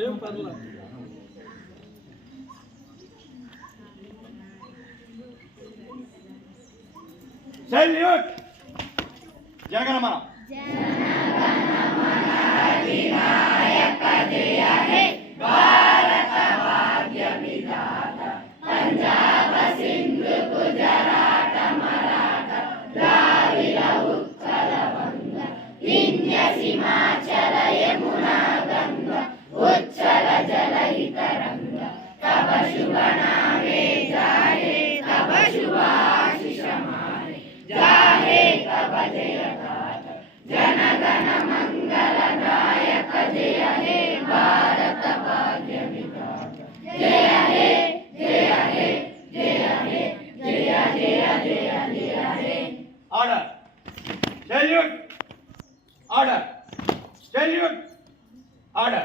ఏం పర్లేదు. సెల్యూట్. జనగణమన. जनगणमन अधिनायक जय हे भारत भाग्य विधाता पंजाब सिंधु गुजरात मराठा द्राविड उत्कल बंगा विंध्य हिमाचल यमुना गंगा उच्चल जलहि तरंगा तब शुभ नामे जाहे तब शुभ आशीष माहे जाहे तब जय जनगण मंगलदायक जय हे भारत भाग्य विधाता जय हे जय हे जय हे जय जय जय जय हे Order. Salute. Order. Salute. Order.